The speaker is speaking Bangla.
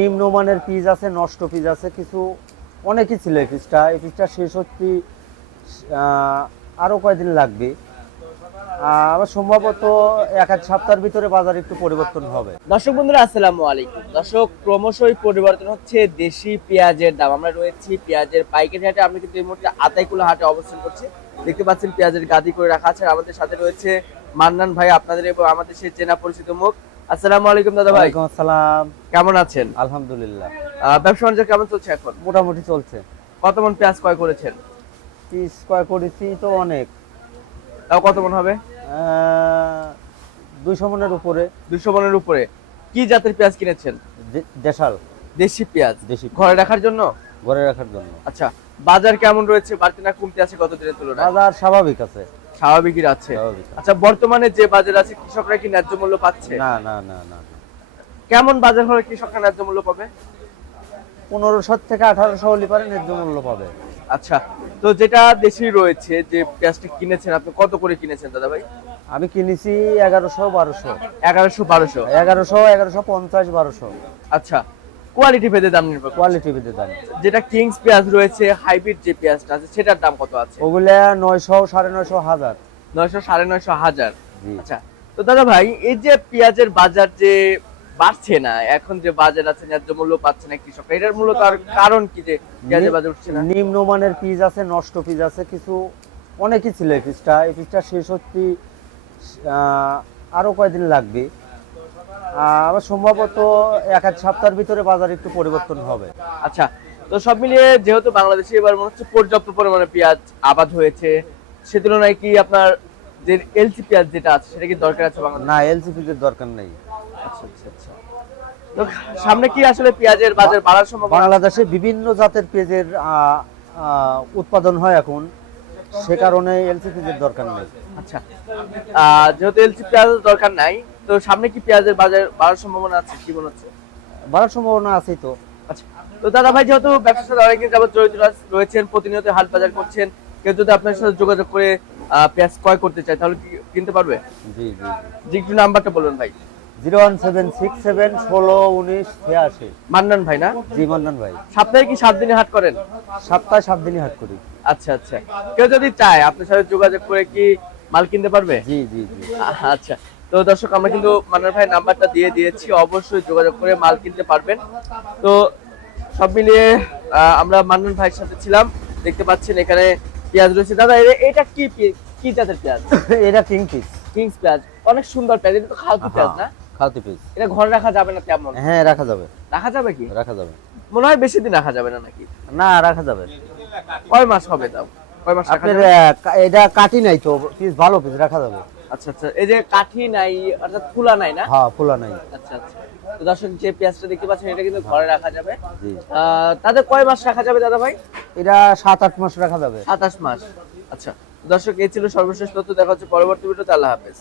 নিম্নমানের পিস আছে, নষ্ট পিস আছে, কিছু অনেকই ছিল। এই পিসটা শেষ হচ্ছে আরও কয়েকদিন লাগবে। আবার সম্ভবত এক সপ্তাহের ভিতরে বাজার একটু পরিবর্তন হবে। দর্শক বন্ধুরা আসসালামু আলাইকুম। দর্শক, ক্রমশই পরিবর্তন হচ্ছে দেশি পেঁয়াজের দাম। আমরা রয়েছি পেঁয়াজের পাইকারি হাটে। আমরা কিন্তু এই মুহূর্তে আতাইকুলা হাটে অবস্থান করছি। দেখতে পাচ্ছেন পেঁয়াজের গাদি করে রাখা আছে। আমাদের সাথে রয়েছে মান্নান ভাই, আপনাদের এবং আমাদের সেই চেনা পরিচিত মুখ। আসসালামু আলাইকুম দাদা ভাই। ওয়ালাইকুম আসসালাম। কেমন আছেন? আলহামদুলিল্লাহ। ব্যবসা বাণিজ্য কেমন চলছে এখন? মোটামুটি চলছে। কত মন পেঁয়াজ ক্রয় করেছেন? পিস ক্রয় করেছি তো অনেক, তাও কত মন হবে? 200 মনের উপরে। 200 মনের উপরে। কি জাতের পেঁয়াজ কিনেছেন? দেশাল দেশি পেঁয়াজ। দেশি ঘরে রাখার জন্য? ঘরে রাখার জন্য। আচ্ছা, বাজার কেমন রয়েছে? বাড়তি না কমতে আছে কত দিনের তুলনায়? বাজার স্বাভাবিক আছে। স্বাভাবিকই আছে। স্বাভাবিক। আচ্ছা, বর্তমানে যে বাজার আছে কৃষকরা কি ন্যায্য মূল্য পাচ্ছে? না না না না না। কেমন বাজার হলে কৃষকরা ন্যায্য মূল্য পাবে? 1500 থেকে 1800 হলে পারে ন্যায্য মূল্য পাবে। আচ্ছা, তো যেটা দেশি রয়েছে, যে পেঁয়াজটা কিনেছেন আপনি কত করে কিনেছেন দাদা ভাই? আমি কিনেছি 1100 1200। 1100 1200। 1100 1150 1200। আচ্ছা, কোয়ালিটি ভেদে দাম নির্ভর করে। কোয়ালিটি ভেদে দাম। যেটা কিংস পেঁয়াজ রয়েছে, হাইব্রিড যে পেঁয়াজটা আছে সেটার দাম কত আছে? ওগুলা 900 950 1000। 900 950 1000। জি। আচ্ছা, তো দাদা ভাই এই যে পেঁয়াজের বাজার যে বাড়ছে না, এখন যে বাজার আছে ন্যায্য মূল্য পাচ্ছে না কৃষক, এটার মূলত আর কারণ কি যে পেঁয়াজের বাজার উঠছে না? নিম্নমানের পিস আছে, নষ্ট পিস আছে, কিছু অনেকই ছিল। এই পিসটা শেষ হচ্ছে আরো কয়েকদিন লাগবে। আবার সম্ভবত এক সপ্তাহের ভিতরে বাজার একটু পরিবর্তন হবে। আচ্ছা, তো সব মিলিয়ে যেহেতু বাংলাদেশে এবার মনে হচ্ছে পর্যাপ্ত পরিমাণে পেঁয়াজ আবাদ হয়েছে, সে তুলনায় কি আপনার যে এলসি পেঁয়াজ যেটা আছে সেটা কি দরকার আছে বাংলাদেশে? না, এলসিপি এর দরকার নেই। আচ্ছা আচ্ছা আচ্ছা। তো সামনে কি আসলে পেঁয়াজের বাজার বাড়ার সম্ভাবনা? বাংলাদেশে বিভিন্ন জাতের পেঁয়াজের উৎপাদন হয় এখন, সে কারণে এলসিপি এর দরকার নেই। আচ্ছা, যেহেতু এলসি পেঁয়াজের দরকার নাই, তো সামনে কি পেঁয়াজের বাজার বাড়ার সম্ভাবনা আছে কি মনে হচ্ছে? বাড়ার সম্ভাবনা আছেই তো। আচ্ছা, তো দাদা ভাই যেহেতু ব্যবসার সাথে অনেকদিন যাবত জড়িত রয়েছেন, প্রতিনিয়ত হাট বাজার করছেন, কেউ যদি আপনার সাথে যোগাযোগ করে পেঁয়াজ ক্রয় করতে চায় তাহলে কি কিনতে পারবে? জি জি জি, একটু নাম্বারটা বলুন ভাই। 01767 16 19 86। মান্নান ভাই না? জি, মান্নান ভাই। সপ্তাহে কি 7 দিনে হাট করেন? সপ্তাহে 7 দিনই হাট করি। আচ্ছা আচ্ছা, কেউ যদি চায় আপনার সাথে যোগাযোগ করে কি মাল কিনতে পারবে? জি জি জি। আচ্ছা, তো দর্শক আমরা কিন্তু মান্নান ভাই নাম্বারটা দিয়ে দিয়েছি, অবশ্যই যোগাযোগ করে মাল কিনতে পারবেন। তো সব মিলিয়ে আমরা মান্নান ভাইয়ের সাথে ছিলাম। দেখতে পাচ্ছেন এখানে পেঁয়াজ রয়েছে। দাদা এটা কি কি জাতের পেঁয়াজ? এটা কিং পিস। কিংস পেঁয়াজ, অনেক সুন্দর পেঁয়াজ। এটা তো খালতি পেঁয়াজ না? খালতি পিস। এটা ঘরে রাখা যাবে না তেমন? হ্যাঁ, রাখা যাবে। রাখা যাবে কি? রাখা যাবে। মনে হয় বেশি দিন রাখা যাবে না নাকি? না, রাখা যাবে। কয় মাস হবে তাও? কয় মাস রাখা আপনার যাবে? এটা কাটি নাই তো, পিস ভালো পিস রাখা যাবে। আচ্ছা আচ্ছা, এই যে কাঠি নাই অর্থাৎ ফুলা নাই না? হ্যাঁ, ফুলা নাই। আচ্ছা আচ্ছা, তো দর্শক যে পেঁয়াজটা দেখতে পাচ্ছেন এটা কিন্তু ঘরে রাখা যাবে। জি। তাদের কয় মাস রাখা যাবে দাদা ভাই? এটা 7-8 মাস রাখা যাবে। 27 মাস। আচ্ছা, দর্শক এই ছিল সর্বশেষ তথ্য। দেখা হচ্ছে পরবর্তী ভিডিওতে। আল্লাহ হাফেজ।